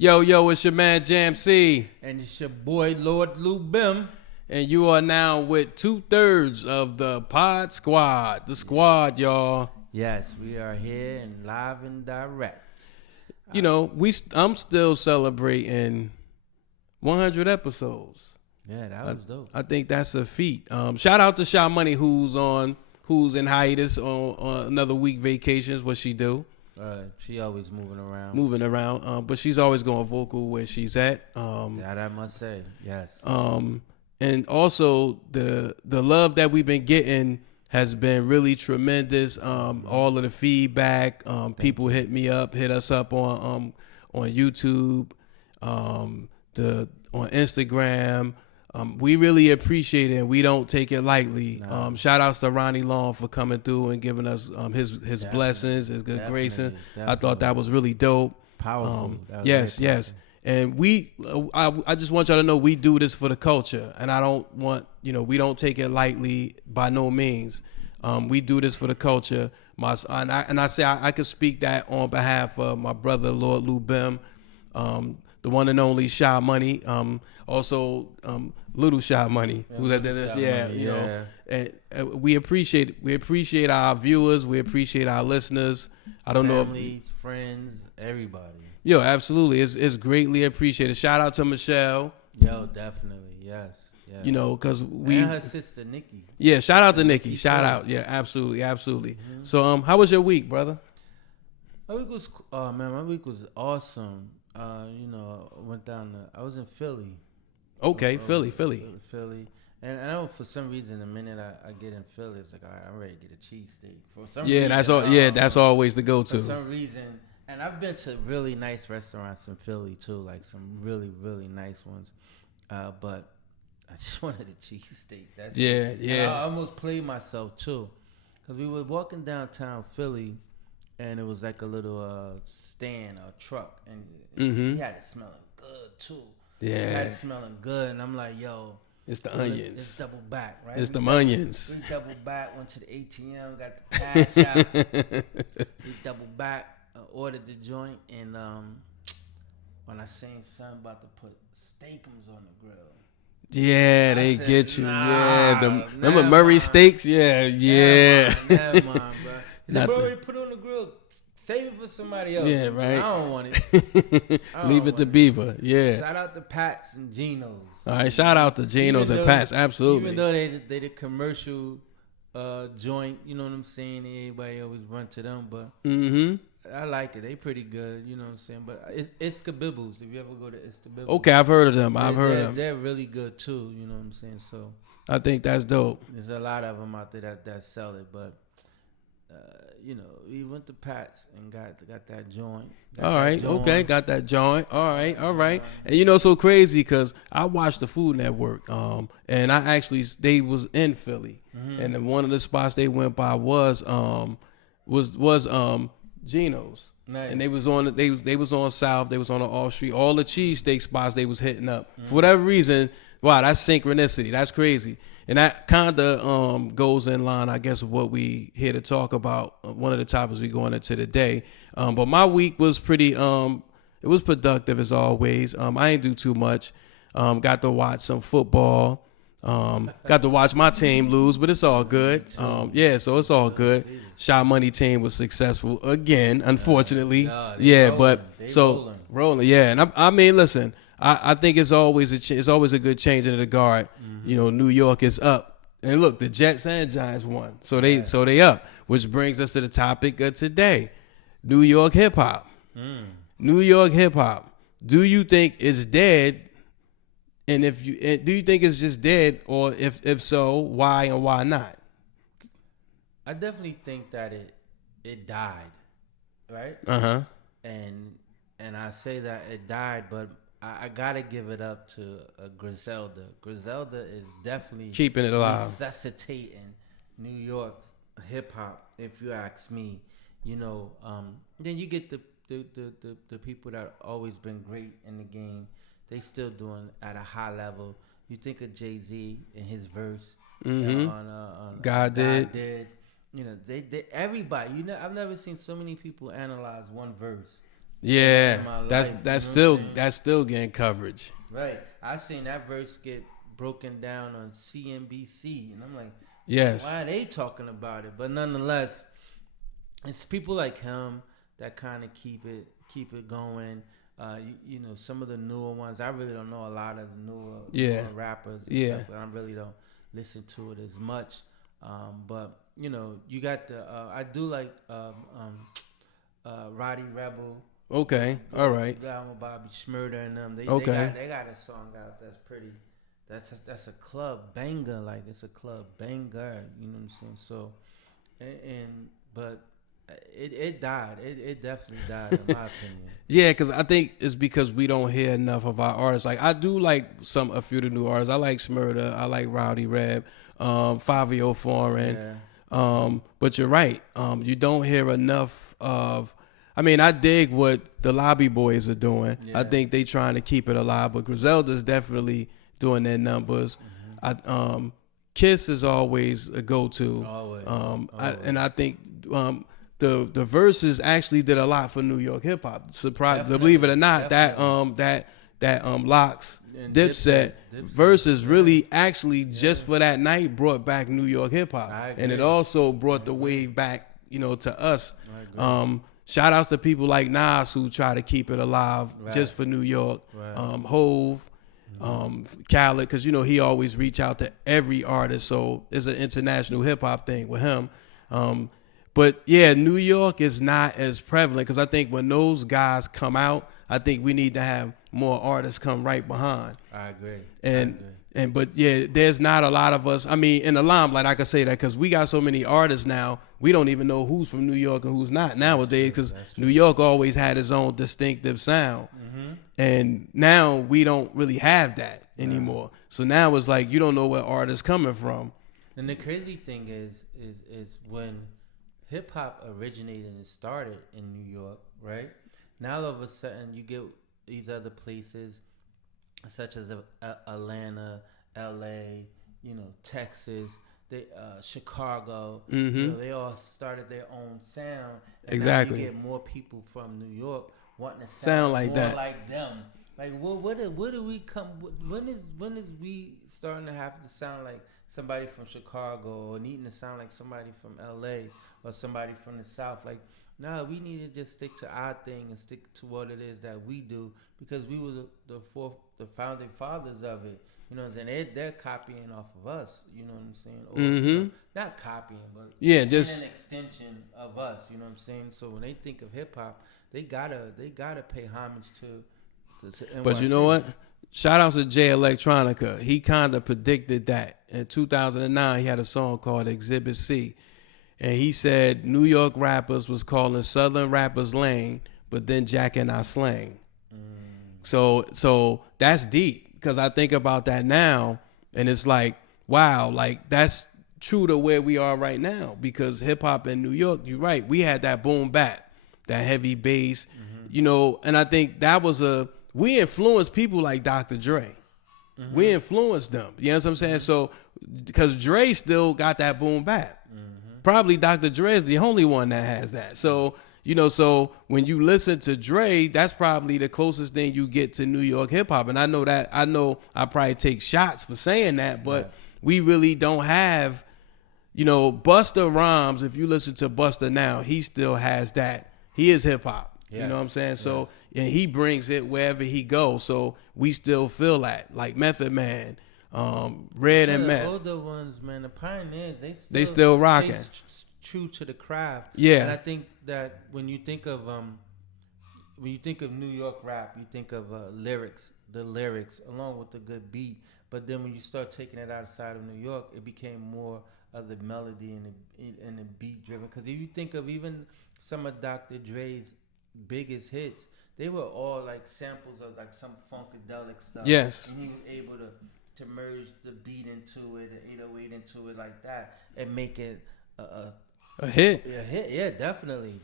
Yo, it's your man Jam-C. And it's your boy, Lord Lou-Bim. And you are now with 2/3 of the Pod Squad. The squad, y'all. Yes, we are here and live and direct. You know, I'm still celebrating 100 episodes. Yeah, that was dope. I think that's a feat. Shout out to Sha Money who's in hiatus on another week vacations. What she do? She always moving around. But she's always going vocal where she's at. That I must say, yes. And also the love that we've been getting has been really tremendous. All of the feedback, people hit us up on YouTube, on Instagram. We really appreciate it, and we don't take it lightly. No. Shout outs to Ronnie Long for coming through and giving us his blessings, his good grace. I thought that was really dope. Powerful. Yes. And I just want y'all to know we do this for the culture, and I don't want, we don't take it lightly by no means. We do this for the culture. I say I could speak that on behalf of my brother, Lord Lou-Bim, the one and only Sha Money, also Little Sha Money, who's at this, you know. And we appreciate our viewers, we appreciate our listeners. I don't know if friends, everybody. Yo, absolutely, it's greatly appreciated. Shout out to Michelle. Yo, definitely, yes. Because we and her sister Nikki. Yeah, shout out to Nikki. Shout out, yeah, absolutely. Mm-hmm. So, how was your week, brother? My week was awesome. I went down I was in Philly. Okay, Philly. And I know for some reason the minute I get in Philly, it's like, all right, I'm ready to get a cheesesteak. For some reason, that's always the go-to. For some reason, and I've been to really nice restaurants in Philly too, like some really, really nice ones. But I just wanted a cheesesteak. Yeah. I almost played myself too, because we were walking downtown Philly. And it was like a little stand or truck, and he had it smelling good too. Yeah, he had it smelling good, and I'm like, yo, it's the onions. It's double back, right? It's the onions. We double back, went to the ATM, got the cash out. We double back, ordered the joint, and when I seen something about to put steakums on the grill. Yeah, they get you. Nah, remember Murray steaks? Yeah. Never mind, bro. Bro, put it on the grill. Save it for somebody else. Yeah, right. I don't want it. Leave it to Beaver. Yeah. Shout out to Pat's and Geno's. All right, shout out to Geno's and Pat's. Absolutely. Even though they the commercial joint, you know what I'm saying? Everybody always run to them, but I like it. They pretty good, you know what I'm saying? But it's Kabibbles. If you ever go to Kabibbles. Okay, I've heard of them. I've heard of them. They're really good too, you know what I'm saying? So I think that's dope. There's a lot of them out there that sell it, but we went to Pat's and got that joint. Okay, got that joint. All right. And so crazy because I watched the Food Network, and I actually they was in Philly, and then one of the spots they went by was Geno's. Nice. And they was on South, they was on the off street, all the cheesesteak spots they was hitting up for whatever reason. Wow, that's synchronicity. That's crazy. And that kind of goes in line, I guess, with what we here to talk about. One of the topics we going into today. But my week was pretty, it was productive as always. I ain't do too much. Got to watch some football. Got to watch my team lose, but it's all good. So it's all good. Sha Money team was successful again, unfortunately. Rolling. Yeah, and I mean, listen. I think it's always a good change in the guard. New York is up, and look, the Jets and Giants won, so they up. Which brings us to the topic of today: New York hip hop. New York hip hop. Do you think it's dead? And do you think it's just dead, or if so, why and why not? I definitely think that it died, right? And I say that it died, but I gotta give it up to Griselda. Griselda is definitely keeping it alive, necessitating New York hip hop. If you ask me, then you get the people that always been great in the game. They still doing at a high level. You think of Jay-Z and his verse on God did. They everybody. I've never seen so many people analyze one verse Yeah, in my that's life. that's You know what I'm still saying? that's still getting coverage. Right. I seen that verse get broken down on CNBC, and I'm like, Yes. why are they talking about it? But nonetheless, it's people like him that kind of keep it going. You know, some of the newer ones. I really don't know a lot of the Yeah. newer rappers and Yeah. stuff, but I really don't listen to it as much. But you know, you got the. I do like Roddy Rebel. Okay. All right. Down with Bobby Shmurda and them. Okay. They got a song out that's pretty. That's a club banger. Like it's a club banger. You know what I'm saying? So, but it died. It definitely died in my opinion. Yeah, because I think it's because we don't hear enough of our artists. Like I do like a few of the new artists. I like Smurda. I like Rowdy Reb, Fabio Foreign. Yeah. But you're right. You don't hear enough of. I mean, I dig what the Lobby Boys are doing. Yeah. I think they trying to keep it alive. But Griselda's definitely doing their numbers. Kiss is always a go-to. Always. I think the verses actually did a lot for New York hip hop. Surprise, Definitely, believe it or not, definitely. that Locks And Dipset Dipset. verses really actually just for that night brought back New York hip hop, I and it agree. also brought the wave back, to us. I agree. Shout outs to people like Nas who try to keep it alive just for New York. Right. Hove, Khaled, because he always reach out to every artist, so it's an international hip hop thing with him. But yeah, New York is not as prevalent because I think when those guys come out, I think we need to have more artists come right behind. I agree. But yeah, there's not a lot of us. I mean, in the limelight, I could say that because we got so many artists now, we don't even know who's from New York and who's not nowadays because New York always had its own distinctive sound. And now we don't really have that anymore. So now it's like you don't know where artists coming from. And the crazy thing is when hip hop originated and started in New York, right? Now all of a sudden you get these other places such as Atlanta, LA, Texas, Chicago. They all started their own sound. And Exactly. now you get more people from New York wanting to Sound like more that. like them. Like what do we come? When is we starting to have to sound like somebody from Chicago or needing to sound like somebody from LA or somebody from the South? Like, no, we need to just stick to our thing and stick to what it is that we do because we were the founding fathers of it. You know what I'm saying? They're copying off of us. You know what I'm saying? Or, not copying, but Yeah, being just an extension of us. You know what I'm saying? So when they think of hip hop, they gotta pay homage to But NYC. you know what? Shout out to Jay Electronica. He kind of predicted that. In 2009, he had a song called Exhibit C. And he said New York rappers was calling Southern rappers lame, but then jacking our slang. So that's deep because I think about that now and it's like, wow, like that's true to where we are right now because hip hop in New York, you're right. We had that boom bap, that heavy bass, and I think that was we influenced people like Dr. Dre. We influenced them. You know what I'm saying? So, because Dre still got that boom bap. Probably Dr. Dre is the only one that has that. So, so when you listen to Dre, that's probably the closest thing you get to New York hip hop. And I know I probably take shots for saying that, but we really don't have, Busta Rhymes. If you listen to Busta now, he still has that. He is hip hop. Yes. You know what I'm saying? So, and he brings it wherever he goes. So we still feel that, like Method Man, Red and Meth. The older ones, man, the pioneers, They still rocking. True to the craft. Yeah. And I think that when you think of New York rap, you think of the lyrics along with the good beat. But then when you start taking it outside of New York, it became more of the melody and the beat driven. Because if you think of even some of Dr. Dre's biggest hits, they were all like samples of like some funkadelic stuff. Yes. And he was able to merge the beat into it, the 808 into it like that, and make it a hit. a hit. Yeah, definitely.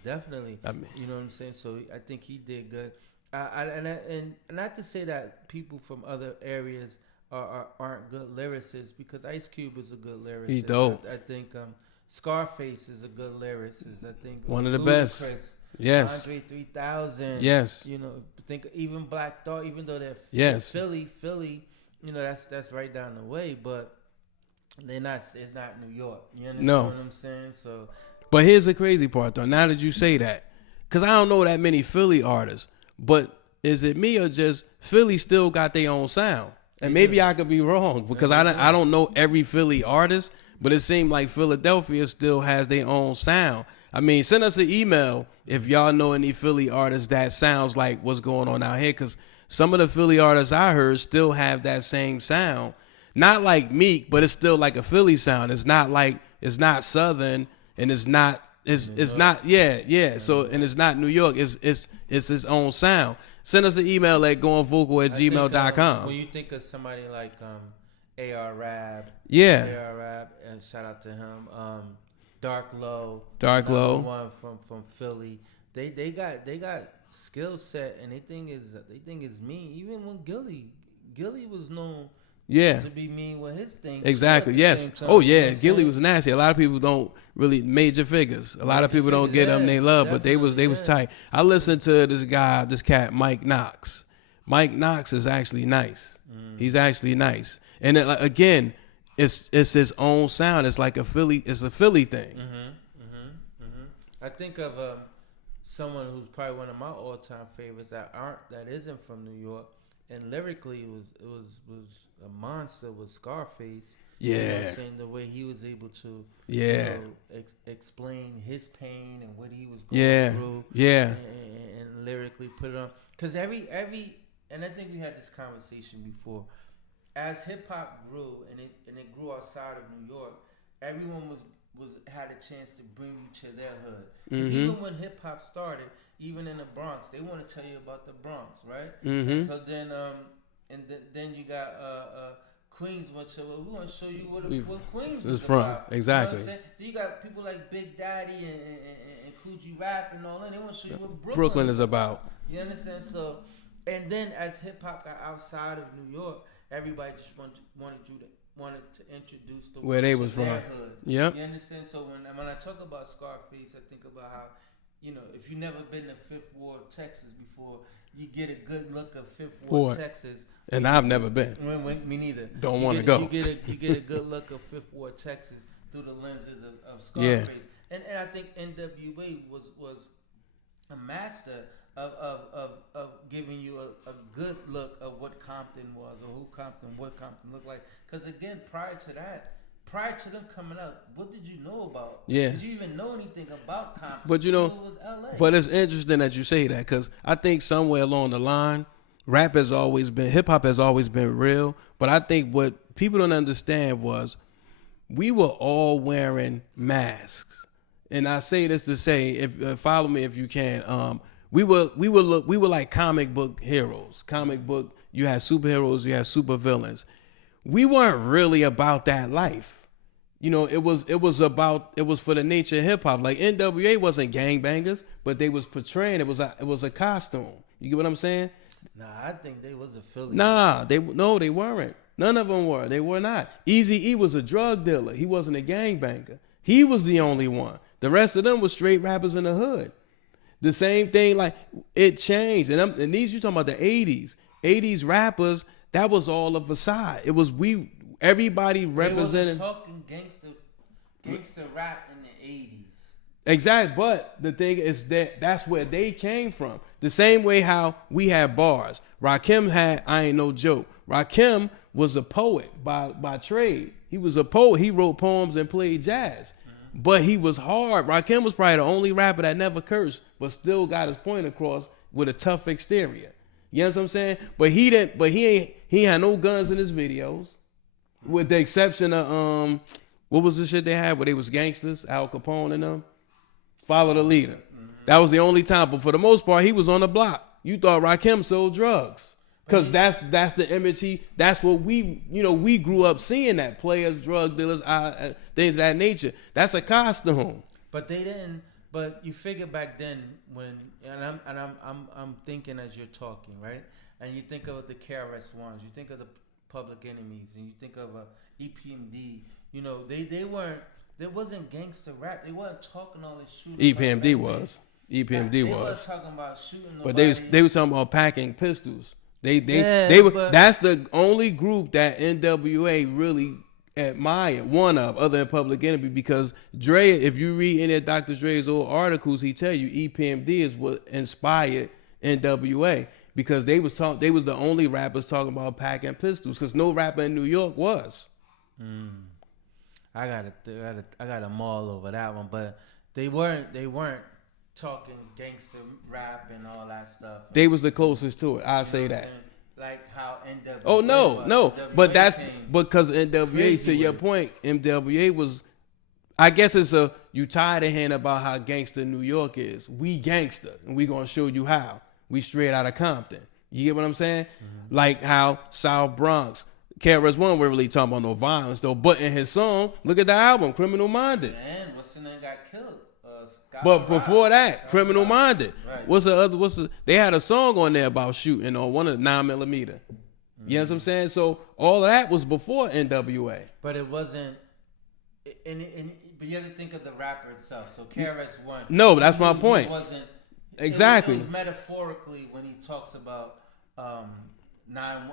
I mean, You know what I'm saying? So I think he did good. And not to say that people from other areas aren't good lyricists, because Ice Cube is a good lyricist. He's dope. I think Scarface is a good lyricist. I think One of the best. Yes. Andre 3000. Yes. You know, think even Black Thought, even though they're Yes. Philly. You know, that's right down the way, but they're not. It's not New York. You understand No. what I'm saying? So, But here's the crazy part, though. Now that you say that, because I don't know that many Philly artists, but is it me or just Philly still got their own sound? And maybe I could be wrong because I don't know every Philly artist, but it seemed like Philadelphia still has their own sound. I mean, send us an email if y'all know any Philly artists that sounds like what's going on out here, because some of the Philly artists I heard still have that same sound. Not like Meek, but it's still like a Philly sound. It's not Southern, and it's not So, and it's not New York. It's its own sound. Send us an email at goingvocal@gmail.com. When you think of somebody like AR Rab, and shout out to him, Dark Low, one from Philly. They got skill set, and they think is mean. Even when Gilly was known. Yeah. To be mean with his thing. Exactly. Yes. Oh yeah. Gilly was nasty. A lot of people don't really major figures. A lot of people don't get them they love, but they was tight. I listened to this cat Mike Knox. Mike Knox is actually nice. He's actually nice. And again, it's his own sound. It's like a Philly thing. I think of someone who's probably one of my all-time favorites that isn't from New York. And lyrically, it was a monster with Scarface. Yeah, you know, saying the way he was able to, explain his pain and what he was going through. Yeah, and lyrically put it on. Because every, and I think we had this conversation before. As hip hop grew and it grew outside of New York, everyone had a chance to bring you to their hood. Even when hip hop started. Even in the Bronx, they want to tell you about the Bronx, right? And so then, then you got Queens. We want to show you what Queens is from. About. Exactly. You know you got people like Big Daddy and Coogee Rap and all that. They want to show you what Brooklyn is about. You understand? So, and then as hip hop got outside of New York, everybody just wanted to introduce the where they was from. Yeah. You understand? So when I talk about Scarface, I think about how. You know, if you've never been to Fifth Ward, Texas before, you get a good look of Fifth Ward, Texas. And I've never been. Me neither. Don't want to go. You get a good look of Fifth Ward, Texas through the lenses of Scarface. And I think NWA was a master of giving you a good look of what Compton was or what Compton looked like. Because again, prior to them coming out, what did you know about? Yeah. Did you even know anything about Compton? But you know, it was LA. But it's interesting that you say that because I think somewhere along the line, hip hop has always been real. But I think what people don't understand was we were all wearing masks. And I say this to say, if follow me if you can. We were like comic book heroes. You had superheroes, you had supervillains. We weren't really about that life. You know, it was for the nature of hip hop. Like NWA wasn't gangbangers, but they was portraying it was a costume. You get what I'm saying? Nah, I think they was affiliated. Nah, they weren't. None of them were. They were not. Eazy-E was a drug dealer. He wasn't a gangbanger. He was the only one. The rest of them was straight rappers in the hood. The same thing, like it changed. And these you talking about the 80s. 80s rappers, that was all of a side. It was everybody represented. They wasn't talking gangster rap in the 80s. Exactly, but the thing is that's where they came from. The same way how we had bars. Rakim had I Ain't No Joke. Rakim was a poet by trade. He was a poet. He wrote poems and played jazz. But he was hard. Rakim was probably the only rapper that never cursed, but still got his point across with a tough exterior. You know what I'm saying? But he had no guns in his videos. With the exception of what was the shit they had where they was gangsters, Al Capone and them? Follow the leader. That was the only time. But for the most part, he was on the block. You thought Rakim sold drugs. Because that's the image that's what we grew up seeing, that players, drug dealers, things of that nature. That's a costume. But they didn't. But you figure back then when, I'm thinking as you're talking, right? And you think of the KRS-Ones, you think of the Public Enemies, and you think of EPMD. You know, they weren't. There wasn't gangster rap. They weren't talking all this shit. EPMD was. EPMD They was. talking about shooting But nobody. they was talking about packing pistols. They were. But That's the only group that NWA really admired. One of other than Public Enemy, because Dre, if you read any of Dr. Dre's old articles, he tell you EPMD is what inspired NWA, because they was the only rappers talking about packing pistols, because no rapper in New York was. I got a maul over that one, but they weren't talking gangster rap and all that stuff. They was the closest to it. I'll say that. Like how NWA. Oh no, NWA but that's came because NWA. crazy To your with it. point, NWA was. I guess it's you tired of hearing about how gangster New York is. We gangster, and we gonna show you how. We straight out of Compton. You get what I'm saying? Mm-hmm. Like how South Bronx. KRS-One, we're really talking about no violence though. But in his song, look at the album, Criminal Minded. And what's the name got killed? Scott But Rock. before that, Scott Criminal Rock. Minded. Right. They had a song on there about shooting on one of the 9mm. You know what I'm saying? So all of that was before NWA. But it wasn't. But you have to think of the rapper itself. So KRS-One. No, that's my he point. Wasn't Exactly. It was metaphorically when he talks about nine.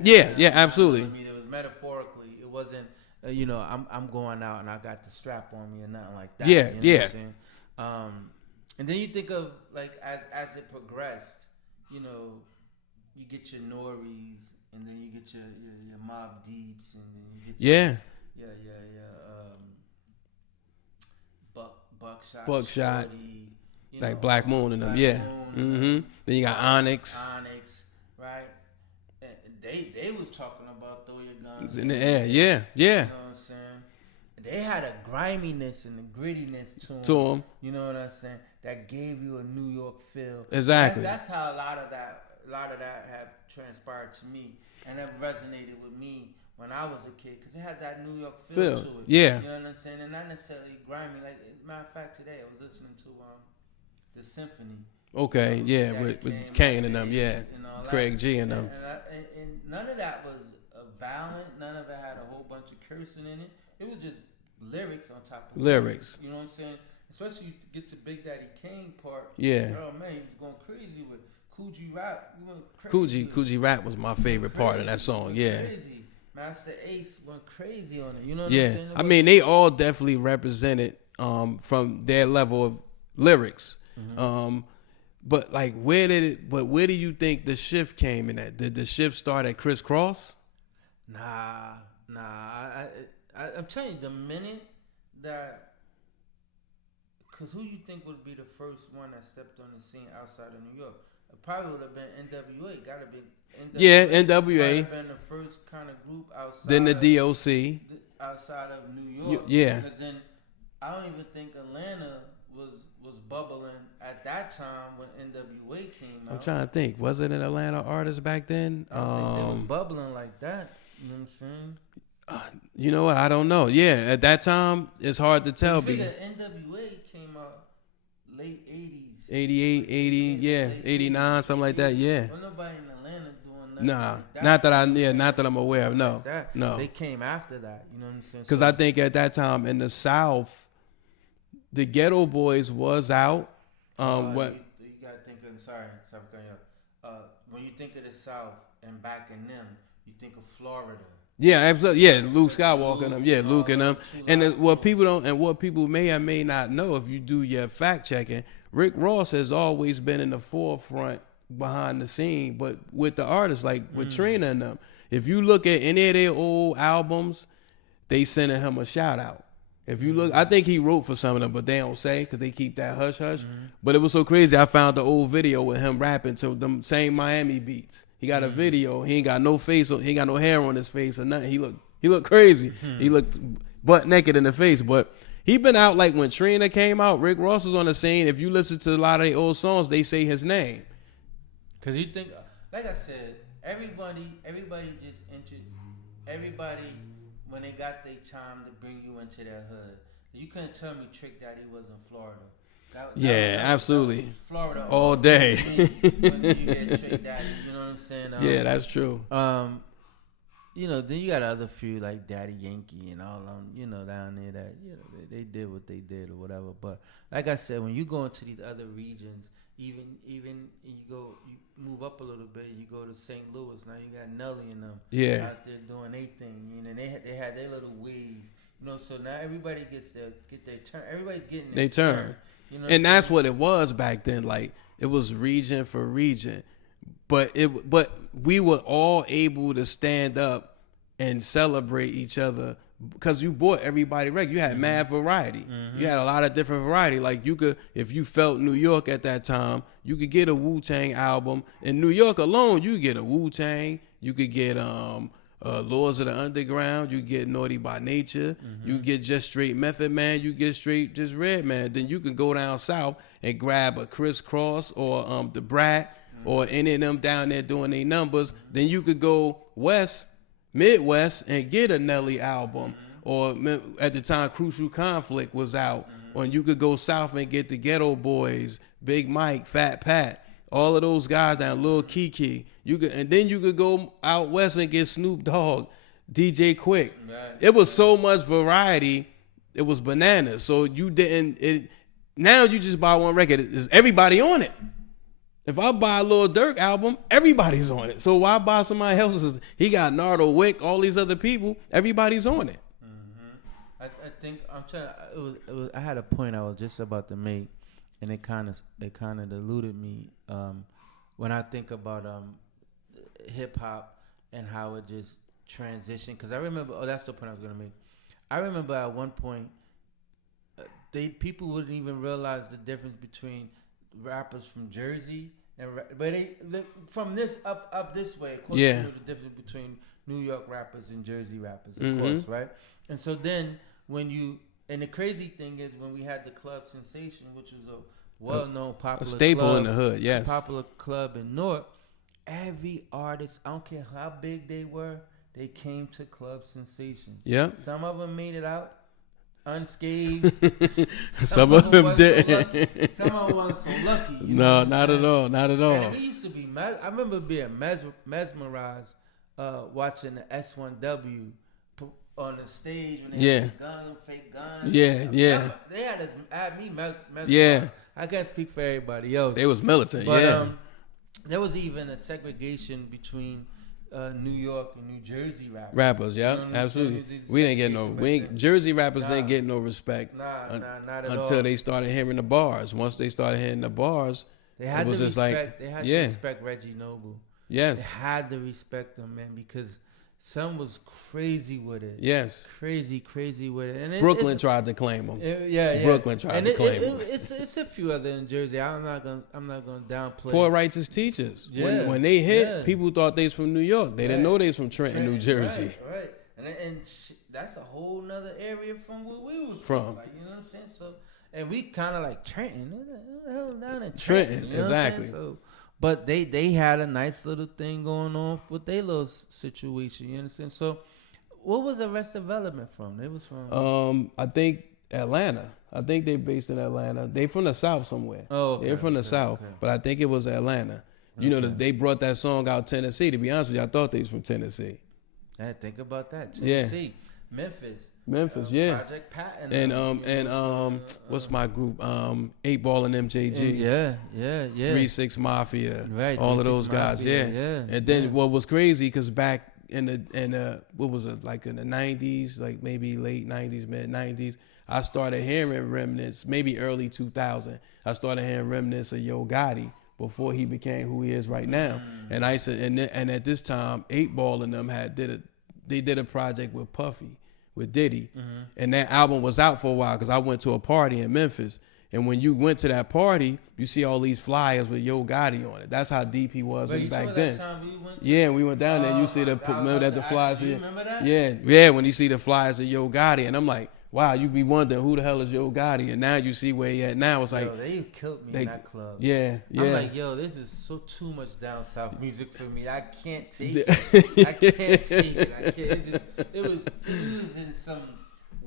Yeah, absolutely. It was metaphorically. It wasn't. I'm going out and I got the strap on me or nothing like that. Yeah, you know yeah. What I'm saying? And then you think of like as it progressed, you get your Noris, and then you get your Mob Deeps, and then you get Yeah. Buckshot, Shorty, you like Black Moon and them. Yeah. Then you got Onyx. Right? And they was talking about throw your guns In the air. Yeah. Yeah. You know what I'm saying? They had a griminess and a grittiness to them. You know what I'm saying? That gave you a New York feel. Exactly. That's how a lot of that had transpired to me, and it resonated with me when I was a kid, because it had that New York feel to it. Yeah. You know what I'm saying? And not necessarily grimy. Like, matter of fact, today I was listening to the Symphony. Okay, yeah, with Kane and them, yeah, Craig G and them. And none of that was violent. None of it had a whole bunch of cursing in it. It was just lyrics on top of lyrics. You know what I'm saying? Especially you get to Big Daddy Kane part. Yeah. Oh man, he was going crazy with Coogee rap. He went crazy. Coogee rap was my favorite part of that song. Yeah. Crazy. Master Ace went crazy on it. You know what I'm Yeah. saying? I mean, they all definitely represented from their level of lyrics. But like, where do you think the shift came in at? Did the shift start at Criss Cross? Nah. I'm telling you, the minute that, because who you think would be the first one that stepped on the scene outside of New York? It probably would have been NWA. Gotta be NWA. Yeah, NWA. Would have been the first kind of group outside. Then the of, DOC. Outside of New York. Yeah. Because then I don't even think Atlanta was bubbling at that time when NWA came out. I'm trying to think. Was it an Atlanta artist back then? I think they was bubbling like that. You know what I'm saying? You know what? I don't know. Yeah, at that time, it's hard to tell. NWA came out late 80s. 88, 80, yeah, 89, something like that. Yeah. Well, nobody in Atlanta doing nothing. Nah, like that. not that I'm aware of. No, like no. They came after that. You know what I'm saying? Because I think at that time in the South, the Ghetto Boys was out. What? You gotta think of. Sorry for cutting you off. When you think of the South and back in them, you think of Florida. Yeah, absolutely. Yeah, Luke Skywalker and them. Yeah, Luke and them. And what people may or may not know, if you do your fact checking, Rick Ross has always been in the forefront behind the scene, but with the artists like with Trina and them. If you look at any of their old albums, they sending him a shout out. If you look, I think he wrote for some of them, but they don't say because they keep that hush hush. But it was so crazy. I found the old video with him rapping to them same Miami beats. He got a video. He ain't got no face. He ain't got no hair on his face or nothing. He looked crazy. He looked butt naked in the face. But he been out like when Trina came out. Rick Ross was on the scene. If you listen to a lot of their old songs, they say his name. Cause you think, like I said, everybody just entered. Everybody, when they got their time to bring you into their hood, you couldn't tell me Trick Daddy was in Florida. Absolutely. Florida all day. When you get Trick Daddy, you know what I'm saying? Yeah, that's true. then you got other few like Daddy Yankee and all them, down there that they did what they did or whatever. But like I said, when you go into these other regions, even you move up a little bit, you go to St. Louis. Now you got Nelly and them out there doing their thing. They had their little wave. So now everybody get their turn. Everybody's getting their turn. And that's what it was back then. Like it was region for region, but we were all able to stand up and celebrate each other because you bought everybody record. You had mad variety. You had a lot of different variety. Like you could, if you felt New York at that time, you could get a Wu-Tang album. In New York alone, you could get a Wu-Tang. You could get Laws of the Underground. You get Naughty by Nature. You get just straight Method Man. You get straight just Redman. Then you can go down south and grab a Criss Cross or the Brat or any of them down there doing their numbers. Then you could go Midwest and get a Nelly album. Or at the time Crucial Conflict was out. Or you could go south and get the Ghetto Boys, Big Mike, Fat Pat. All of those guys and Lil Kiki. And then you could go out west and get Snoop Dogg, DJ Quick. Right. It was so much variety. It was bananas. So now you just buy one record. There's everybody on it. If I buy a Lil Durk album, everybody's on it. So why buy somebody else's? He got Nardo Wick, all these other people. Everybody's on it. I think I'm trying. I had a point I was just about to make, and it kind of eluded me when I think about hip hop and how it just transitioned. Because I remember, that's the point I was gonna make. I remember at one point, people wouldn't even realize the difference between rappers from Jersey but from this up this way. Of course, you know the difference between New York rappers and Jersey rappers, of course, right? And so then and the crazy thing is when we had the Club Sensation, which was a well-known popular staple club, in the hood, yes, popular club in North. Every artist, I don't care how big they were, they came to Club Sensation. Yeah, some of them made it out unscathed. Some of them didn't. Some of them wasn't so lucky. No, not at all. Not at all. And we used to be. I remember being mesmerized watching the S1W on the stage when they had fake guns. Yeah. They had me mesmerized. Yeah. I can't speak for everybody else. They was militant. But, there was even a segregation between New York and New Jersey rappers. Absolutely. We didn't get Jersey rappers didn't get no respect. Not at all. Until they started hearing the bars. Once they started hearing the bars, they had to respect. They had to respect Reggie Noble. Yes, they had to respect him, man, because some was crazy with it. Yes, crazy with it. And Brooklyn tried to claim him. Brooklyn tried to claim him. It's a few other in Jersey. I'm not gonna downplay. Poor Righteous Teachers. When they hit, people thought they was from New York. They didn't know they was from Trenton, New Jersey. Right. And that's a whole nother area from where we was from. Like, you know what I'm saying? So, and we kind of like Trenton. What the hell down in Trenton? You know exactly. So. But they had a nice little thing going on with their little situation. You understand? So, what was Arrested Development from? They was from I think Atlanta. I think they based in Atlanta. They from the South somewhere. Oh, okay, they're from the South, but I think it was Atlanta. You know, they brought that song out Tennessee. To be honest with you, I thought they was from Tennessee. Yeah, think about that. Tennessee, Memphis, Project Patton, and what's my group? 8 Ball and MJG. Yeah. 3-6 Mafia. Right. All of those guys. Yeah. And then what was crazy, because back in the what was it, like in the 90s, like maybe late 90s, mid 90s, I started hearing remnants. Maybe early 2000, I started hearing remnants of Yo Gotti before he became who he is right now. And I said, and at this time, 8 Ball and them did a project with Puffy, with Diddy, and that album was out for a while because I went to a party in Memphis, and when you went to that party, you see all these flyers with Yo Gotti on it. That's how deep he was back then. We went down there. And you see the flyers. You remember that? Yeah. When you see the flyers of Yo Gotti, and I'm like, wow, you be wondering who the hell is Yo Gotti, and now you see where he at now. It's like, they killed me in that club. Yeah. I'm like, this is too much down south music for me. I can't take it. I can't take it. It was in some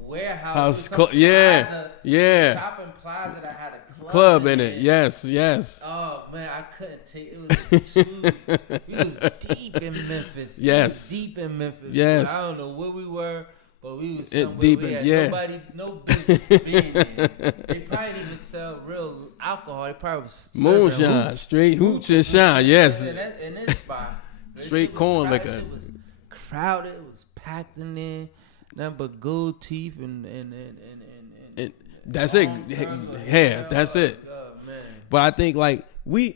warehouse. Yeah, yeah. Shopping plaza that had a Club in it. Yes, yes. Oh man, I couldn't take it. Was too. We was deep in Memphis. Yes. Deep in Memphis. Yes. I don't know where we were, but we was somewhere deep we had no business being there. They probably didn't sell real alcohol. They probably was moonshine, straight hooch and shine. Yes. In this spot. Straight corn liquor. It was crowded. It was packed in there. Nothing but gold teeth and that's it. Hair. That's it. Oh, man. But I think like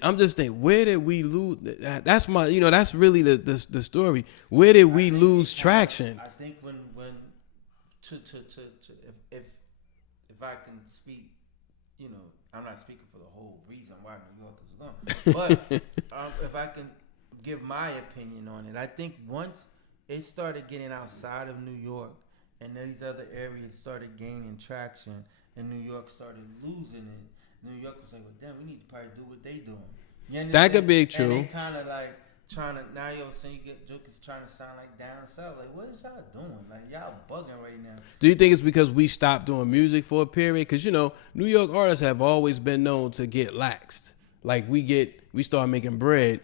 I'm just thinking, where did we lose? That's my, that's really the story. Where did we lose traction? I think when if I can speak, I'm not speaking for the whole reason why New York is gone, but if I can give my opinion on it, I think once it started getting outside of New York and these other areas started gaining traction and New York started losing it, New York was like, well, damn, we need to probably do what they doing. That could be true. And they kind of like trying to, now you're saying you get jokers trying to sound like down south. Like, what is y'all doing? Like, y'all bugging right now. Do you think it's because we stopped doing music for a period? Because, New York artists have always been known to get laxed. Like, we start making bread.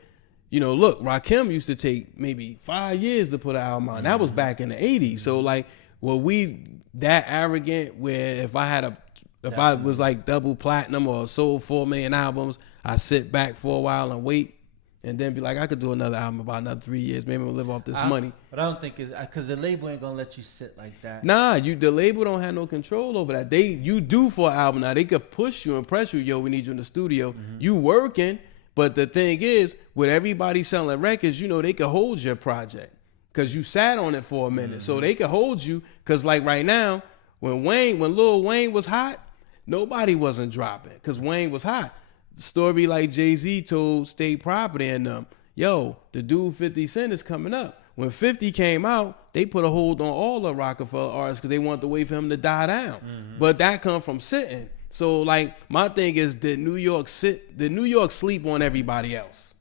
Look, Rakim used to take maybe 5 years to put an album out. That was back in the 80s. So, like, were we that arrogant where if I was like double platinum or sold 4 million albums, I sit back for a while and wait and then be like, I could do another album about another 3 years. Maybe we'll live off this money. But I don't think it's because the label ain't gonna let you sit like that. Nah, the label don't have no control over that. You do for an album now. They could push you and press you. Yo, we need you in the studio. Mm-hmm. You working, but the thing is, with everybody selling records, they could hold your project because you sat on it for a minute. Mm-hmm. So they could hold you because like right now, when Lil Wayne was hot, nobody wasn't dropping because Wayne was hot. The story like Jay-Z told State Property and them, yo, the dude 50 Cent is coming up. When 50 came out, they put a hold on all the Rockefeller artists because they wanted to wait for him to die down. Mm-hmm. But that come from sitting. So like my thing is, did New York sleep on everybody else?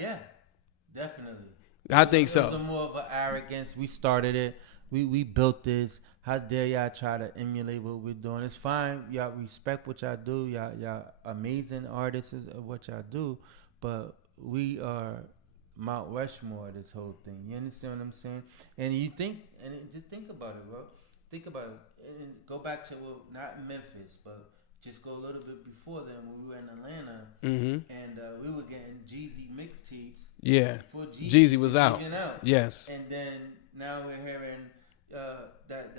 Yeah, definitely. I think so. It was more of an arrogance. We started it. We built this. How dare y'all try to emulate what we're doing? It's fine. Y'all respect what y'all do. Y'all amazing artists of what y'all do. But we are Mount Rushmore of this whole thing. You understand what I'm saying? And you think, just think about it, bro. Think about it. And go back to, not Memphis, but just go a little bit before then when we were in Atlanta. Mm-hmm. And we were getting Jeezy mixtapes. Yeah. Jeezy was out. Yes. And then now we're hearing that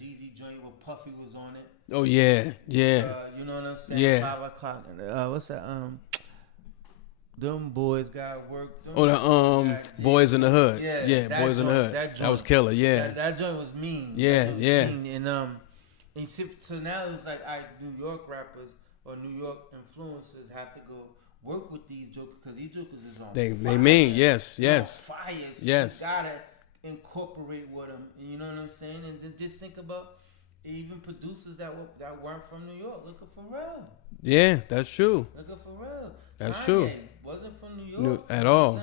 Jeezy joint where Puffy was on it. Oh yeah. You know what I'm saying? Yeah. 5 o'clock. What's that? Them boys got work. Boys in the Hood. Yeah, Boys in the Hood. That was killer. Yeah. That joint was mean. Yeah, Mean. And so now it's like New York rappers or New York influencers have to go work with these jokers because these jokers is on they fire. mean yes. Fire. So yes. You gotta incorporate with them. You know what I'm saying? And then just think about even producers that weren't from New York. Look at Pharrell. Yeah, that's true. Look at Pharrell. That's Kanye true. Wasn't from New York at all.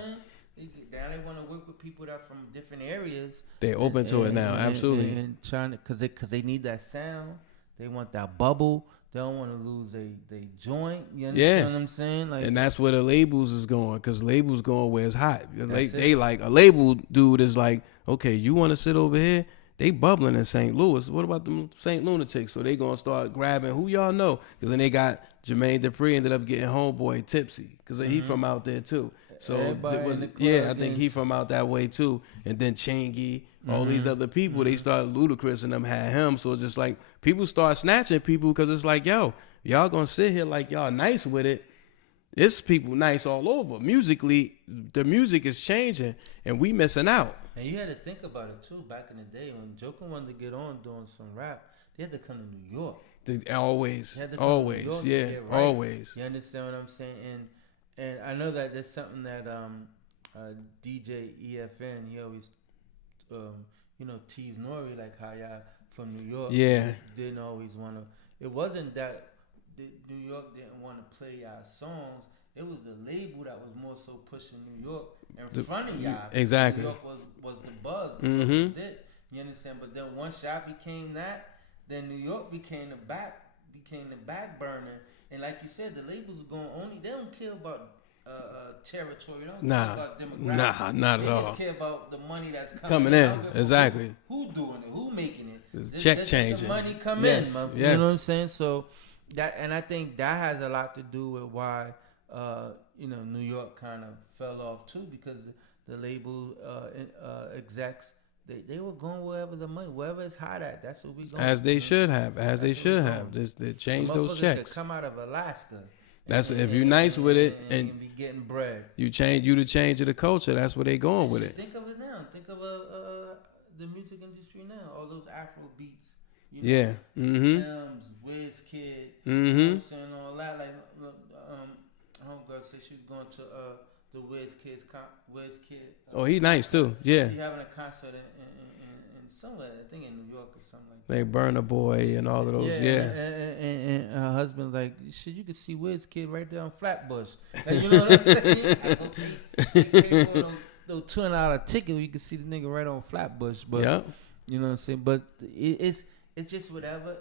Now they want to work with people that from different areas. They open to it now, absolutely. And trying to, because they need that sound. They want that bubble. They don't want to lose they joint. You understand what I'm saying? Like, and that's where the labels is going, because labels going where it's hot. They like a label dude is like, okay, you want to sit over here? They bubbling in St. Louis. What about them St. Lunatics? So they gonna start grabbing who y'all know, because then they got Jermaine Dupri ended up getting Homeboy tipsy because he from out there too. So I think he from out that way too. And then Chingy, all these other people, they start Ludacris and them had him. So it's just like people start snatching people because it's like, yo, y'all gonna sit here like y'all nice with it. It's people nice all over. Musically, the music is changing and we missing out. And you had to think about it too. Back in the day when Joker wanted to get on doing some rap, they had to come to New York. Always. Right. You understand what I'm saying? And I know that there's something that DJ EFN, he always tease Nori like how y'all from New York. Yeah. Didn't always want to. It wasn't that New York didn't want to play y'all songs. It was the label that was more so pushing New York in front of y'all. Exactly. New York was the buzz. Mm-hmm. Was it. You understand? But then once y'all became that, then New York became the back burner. And like you said, the labels are going only. They don't care about territory. They don't care about demographics. Not they at all. Just care about the money that's coming in. Exactly. Who doing it? Who making it? It's check changing. The money come in. Yes. You know what I'm saying? So that, and I think that has a lot to do with why New York kind of fell off too, because the label execs. They were going wherever it's hot at. That's what we going. As they should have. Just to change those checks. Come out of Alaska. That's if you're nice with it and be getting bread. You the change of the culture. That's where they going with it. Think of it now. Think of the music industry now. All those Afro beats. Yeah. Mm-hmm. Tim's, Wizkid. Mm-hmm. You know saying all that. Like homegirl said she was going to the Wizkid. Oh, he nice too. Yeah. He having a concert in somewhere, I think in New York or something like that. Like Burna Boy and all of those. Yeah. And her husband's like, shit, you could see Wizkid right there on Flatbush. Like, you know what I'm saying? Like, okay, pay for those $200 ticket where you can see the nigga right on Flatbush. But yeah. You know what I'm saying? But it's just whatever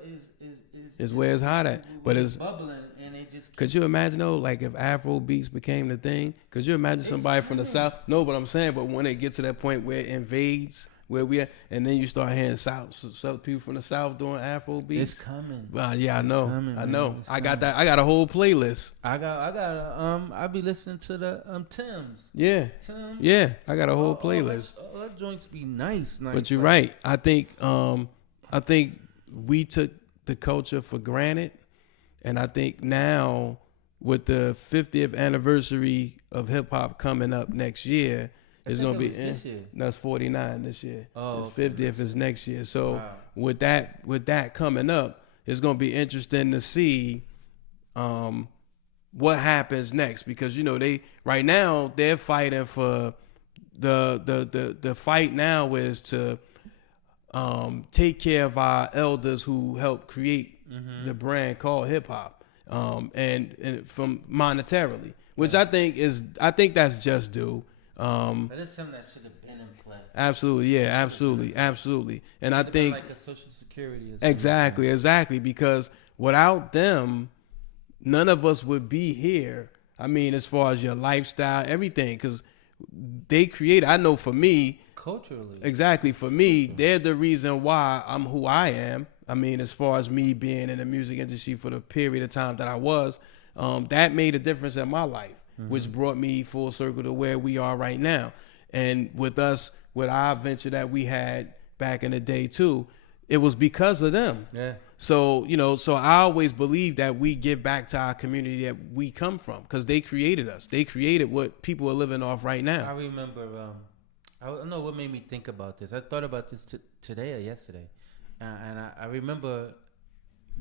is where it's hot at. But it's bubbling and it just. Could you imagine though, like if Afro beats became the thing? Could you imagine somebody from the South? No, but I'm saying, but when it gets to that point where it invades where we at, and then you start hearing South people from the South doing Afro beats. It's coming. Well, yeah, I know. I know. I got that. I got a whole playlist. I be listening to the Tim's. Yeah. Tim. Yeah, I got a whole playlist. All that joints be nice. But you're right. I think we took the culture for granted, and I think now with the 50th anniversary of hip hop coming up next year, it's gonna be this year. That's 49 this year. Oh, it's 50th is next year. So wow. with that coming up, it's gonna be interesting to see what happens next, because they right now they're fighting for the fight now is to take care of our elders who helped create the brand called hip hop, and from monetarily, which I think that's just due. But it's something that should have been in play. Absolutely, yeah, absolutely. And I think like a Social Security. Exactly, because without them, none of us would be here. I mean, as far as your lifestyle, everything, because they create. I know for me. Culturally. Exactly. For me, they're the reason why I'm who I am. I mean, as far as me being in the music industry for the period of time that I was, that made a difference in my life, which brought me full circle to where we are right now. And with our venture that we had back in the day too, it was because of them. Yeah. So, I always believe that we give back to our community that we come from, because they created us. They created what people are living off right now. I remember... I don't know what made me think about this. I thought about this today or yesterday, and I remember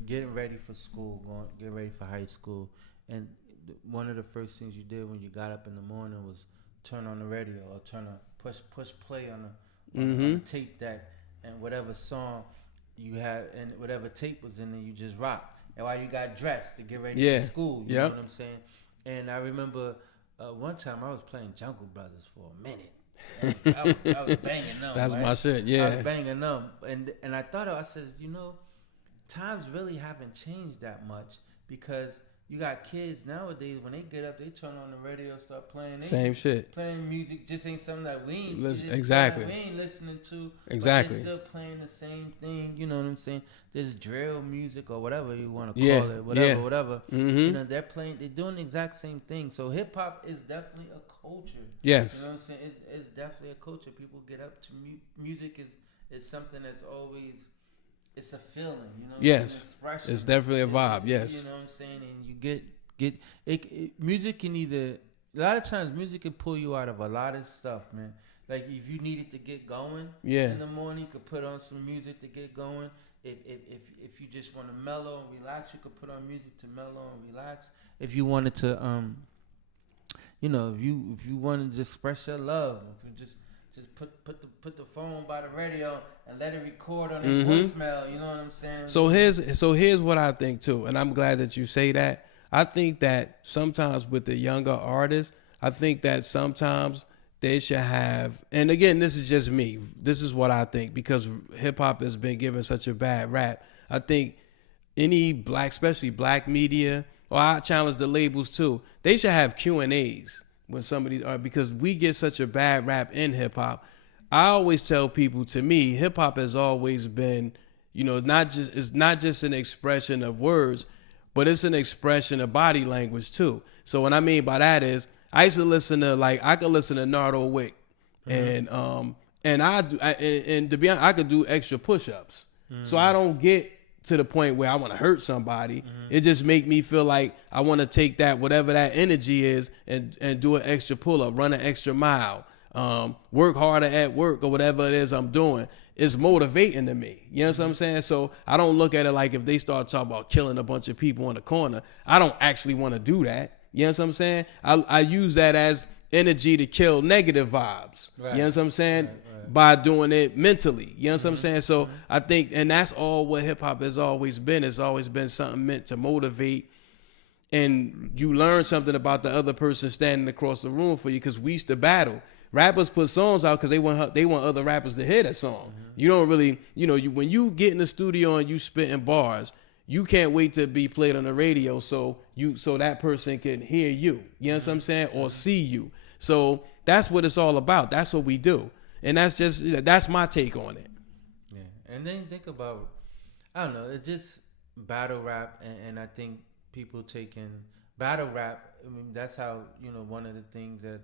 getting ready for school, getting ready for high school, and one of the first things you did when you got up in the morning was turn on the radio or push play on the tape and whatever song you had and whatever tape was in there, you just rock. And while you got dressed to get ready for school, you know what I'm saying? And I remember one time I was playing Jungle Brothers for a minute. I was banging them. That's right? my shit. Yeah, I was banging them, and I thought I said, times really haven't changed that much, because you got kids nowadays when they get up, they turn on the radio, start playing same shit. Playing music just ain't something that we ain't exactly. We ain't listening to. Exactly. But they're still playing the same thing. You know what I'm saying? There's drill music or whatever you want to call it. Whatever. Mm-hmm. They're doing the exact same thing. So hip hop is definitely a culture. Yes. You know what I'm saying? It's definitely a culture. People get up to music is something that's always. It's a feeling, Yes, it's an expression. It's definitely a vibe. Yes, you know what I'm saying, and you get it. Music can either. A lot of times, music can pull you out of a lot of stuff, man. Like if you needed to get going, in the morning, you could put on some music to get going. If you just want to mellow and relax, you could put on music to mellow and relax. If you wanted to, if you wanted to express your love, if you just put the phone by the radio and let it record on the voicemail. You know what I'm saying? So here's what I think too, and I'm glad that you say that. I think that sometimes with the younger artists, I think that sometimes they should have, and again, this is just me. This is what I think, because hip hop has been given such a bad rap. I think any black, especially black media, or I challenge the labels too, they should have Q&As when somebody, because we get such a bad rap in hip hop. I always tell people, to me, hip hop has always been, it's not just an expression of words, but it's an expression of body language too. So what I mean by that is, I used to listen to, I could listen to Nardo Wick, and to be honest, I could do extra push-ups. So I don't get to the point where I want to hurt somebody. It just make me feel like I want to take that, whatever that energy is, and do an extra pull-up, run an extra mile, work harder at work, or whatever it is I'm doing. It's motivating to me. You know what I'm saying? So I don't look at it like if they start talking about killing a bunch of people in the corner, I don't actually want to do that. You know what I'm saying? I use that as energy to kill negative vibes. Right. You know what I'm saying? Right. By doing it mentally. You know what I'm saying? So I think, and that's all what hip hop has always been. It's always been something meant to motivate, and you learn something about the other person standing across the room for you, because we used to battle. Rappers put songs out because they want other rappers to hear that song. You don't really, when you get in the studio and you spitting bars, you can't wait to be played on the radio so that person can hear you. You know what I'm saying? Or see you. So that's what it's all about. That's what we do. And that's my take on it. Yeah. And then think about, I don't know, it's just battle rap, and I think people taking battle rap, I mean, that's how, one of the things that,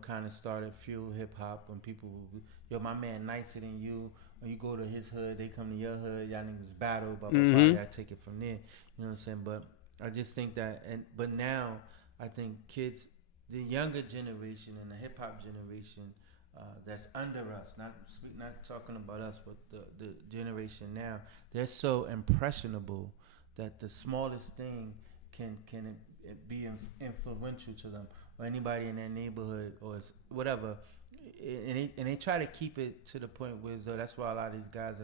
kind of started fuel hip hop, when people, my man nicer than you. When you go to his hood, they come to your hood, y'all niggas battle, blah, blah, blah. I take it from there. You know what I'm saying? But I just think that, but now I think kids, the younger generation and the hip hop generation that's under us, not talking about us, but the generation now, they're so impressionable that the smallest thing can be influential to them, or anybody in their neighborhood, or whatever. And they try to keep it to the point where, so that's why a lot of these guys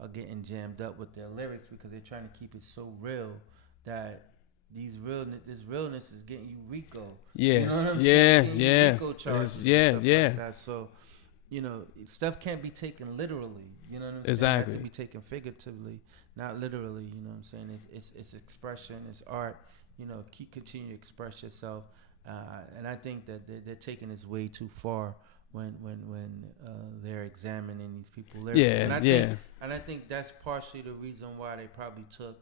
are getting jammed up with their lyrics, because they're trying to keep it so real that this realness is getting you Rico. Yeah, you know what I'm yeah, saying? yeah, Rico charges, yeah. Like that. So, stuff can't be taken literally. You know what I'm saying? Exactly. It has to be taken figuratively, not literally. You know what I'm saying? It's expression, it's art. Continue to express yourself. And I think that they're taking this way too far when they're examining these people's lyrics. Yeah, and I think that's partially the reason why they probably took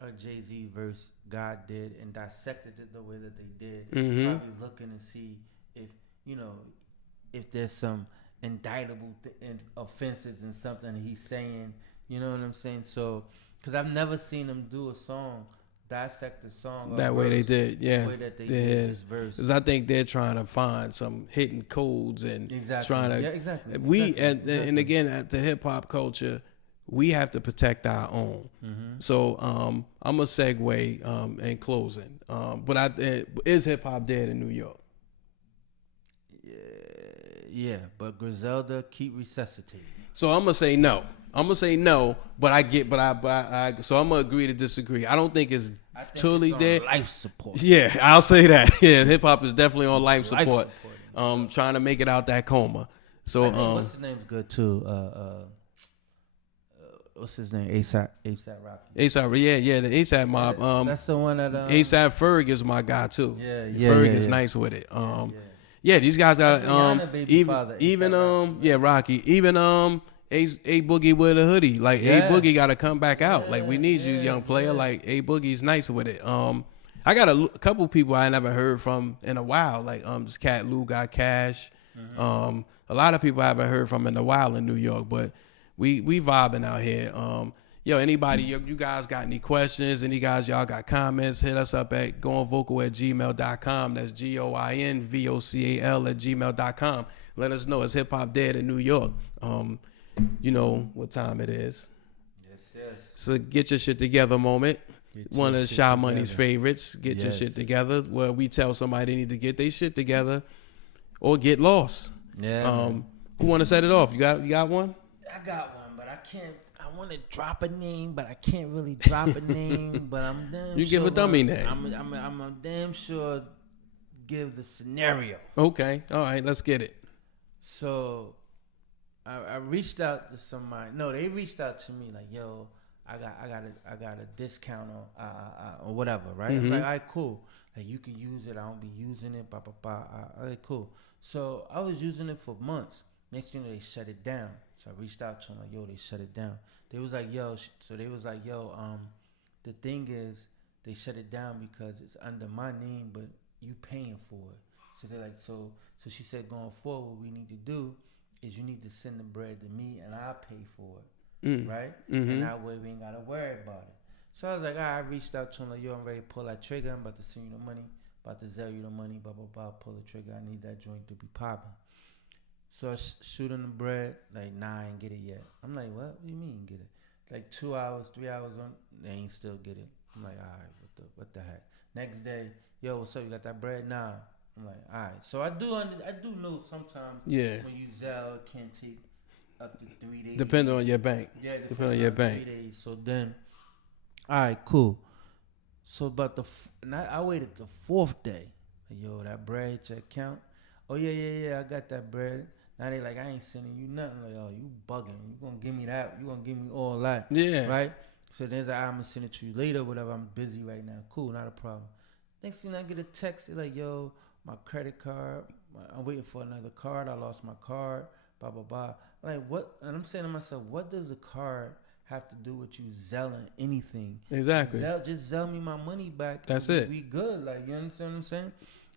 a Jay-Z verse God did and dissected it the way that they did. Probably looking to see if there's some indictable offenses in something he's saying. You know what I'm saying? So, because I've never seen him do a song, dissect the song that way they did, yeah. The way that they did this verse. Because I think they're trying to find some hidden codes and trying to. Yeah, exactly. And again, at the hip hop culture, we have to protect our own. So I'm a segue in closing. But is hip hop dead in New York? Yeah, but Griselda keep resuscitating. So I'm gonna say no. But so I'm gonna agree to disagree. I don't think it's totally dead. Life support. Yeah, I'll say that. Yeah, hip hop is definitely on life support. Trying to make it out that coma. So what's his name's good too. What's his name? ASAP Rocky. ASAP, yeah, the ASAP mob. That's the one that ASAP Ferg is my guy too. Yeah. Ferg is nice with it. Yeah, these guys are Rocky. Even A Boogie with a hoodie. Like A Boogie got to come back out. Like we need you, young player. Like A Boogie's nice with it. I got a couple people I never heard from in a while. Like this cat Lou got Cash. A lot of people I haven't heard from in a while in New York, but we vibing out here. Anybody, you guys got any questions? Any guys, y'all got comments? Hit us up at goingvocal@gmail.com. That's GOINVOCAL@gmail.com. Let us know. Is hip hop dead in New York? You know what time it is. Yes. So get your shit together moment. One of Shy Money's favorites. Get your shit together. Where we tell somebody they need to get their shit together or get lost. Yeah. Who want to set it off? You got one? I got one, but I can't. I want to drop a name, but I can't really drop a name. But I'm damn you sure. Give a dummy name. I'm a damn sure give the scenario. Okay. All right. Let's get it. So I reached out to somebody. No, they reached out to me like, yo, I got a discount on or whatever, right? I'm like, all right, cool. Like you can use it. I don't be using it. Blah blah blah. All right, cool. So I was using it for months. Next thing you know, they shut it down. So I reached out to them like, yo, they shut it down. They was like, yo. So they was like, yo, the thing is, they shut it down because it's under my name, but you paying for it. So they're like, so she said, going forward, what we need to do is you need to send the bread to me and I'll pay for it, right? And that way we ain't gotta worry about it. So I was like, all right, I reached out to him like, yo, I'm ready to pull that trigger. I'm about to send you the money, about to sell you the money, blah blah blah. Pull the trigger. I need that joint to be popping. So I shoot him the bread, like, nah, I ain't get it yet. I'm like, what do you mean get it? Like 2 hours, 3 hours on, they ain't still get it. I'm like, all right, what the heck? Next day, yo, what's up? You got that bread? Nah. I'm like, all right. So I do know sometimes when you Zelle, it can take up to 3 days. Depending on your bank. Yeah, depending on your bank. 3 days. So then, all right, cool. So about I waited the 4th day. Like, yo, that bread hit your account? Oh, yeah, I got that bread. Now they like, I ain't sending you nothing. Like, oh, you bugging. You gonna give me that. You gonna give me all that. Yeah. Right? So then like, I'm gonna send it to you later, whatever. I'm busy right now. Cool, not a problem. Next thing I get a text, they're like, yo, my credit card, I'm waiting for another card. I lost my card, blah, blah, blah. Like, what? And I'm saying to myself, what does the card have to do with you selling anything? Exactly. Just sell me my money back. That's it. We good. Like, you understand what I'm saying?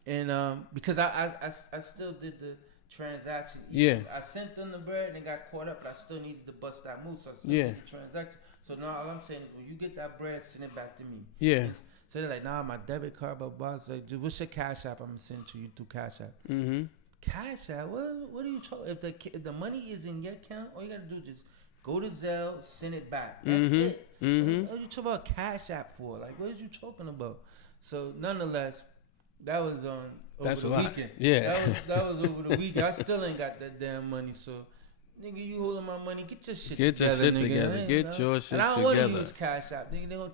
And because I still did the transaction. Yeah. I sent them the bread and got caught up, but I still needed to bust that move, so I still did the transaction. So now all I'm saying is when you get that bread, send it back to me. Yeah. So they're like, nah, my debit card, blah, blah. So like, what's your Cash App? I'm going to send it to you through Cash App. Mm-hmm. Cash App? What are you talking? If the money is in your account, all you got to do is just go to Zelle, send it back. That's it. What are you talking about Cash App for? Like, what are you talking about? So nonetheless, that was on over the weekend. Yeah. That was over the weekend. I still ain't got that damn money, so... Nigga, you holding my money? Get your shit together. Get your shit together. Get your shit together. And I don't want to use Cash App. Nigga,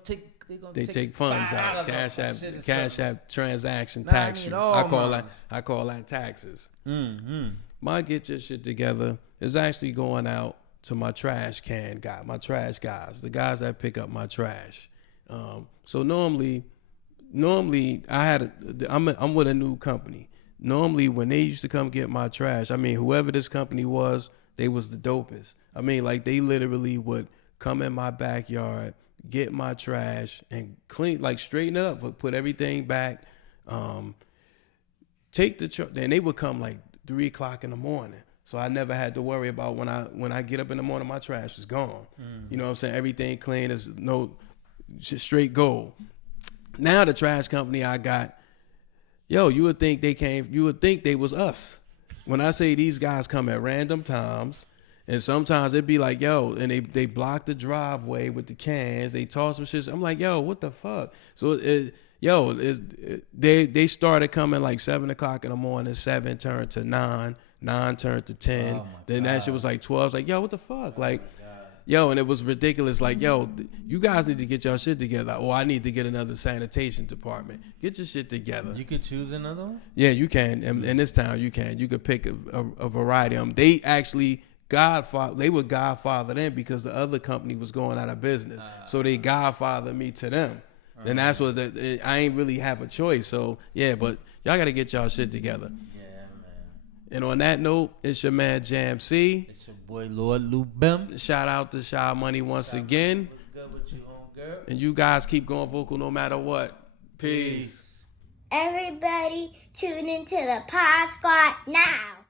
they take funds out. Cash App transaction tax. I call that taxes. My get your shit together is actually going out to my trash can guy, my trash guys, the guys that pick up my trash. So normally I'm with a new company. Normally when they used to come get my trash, I mean, whoever this company was, they was the dopest. I mean, like they literally would come in my backyard, get my trash and clean, like straighten it up, put everything back, take the truck. Then they would come like 3 o'clock in the morning. So I never had to worry about when I get up in the morning, my trash is gone. You know what I'm saying? Everything clean, is no straight gold. Now the trash company I got, yo, you would think they was us. When I say these guys come at random times, and sometimes it'd be like, yo, and they block the driveway with the cans, they toss some shit. I'm like, yo, what the fuck? So they started coming like 7 o'clock in the morning, 7 turned to 9 turned to 10. Then that shit was like 12. I was like, yo, what the fuck? Like, yo, and it was ridiculous. Like, yo, you guys need to get your shit together. Or I need to get another sanitation department. Get your shit together. You could choose another one? Yeah, you can. In this town, you can. You could pick a variety of them. They actually were godfather them because the other company was going out of business. So they godfather me to them. And that's what I ain't really have a choice. So, yeah, but y'all got to get y'all shit together. And on that note, it's your man Jam-C. It's your boy Lord Lou-Bim. Shout out to Shy Money once again. What's good with you, homegirl? And you guys keep going vocal no matter what. Peace. Everybody tune into the Pod Squad now.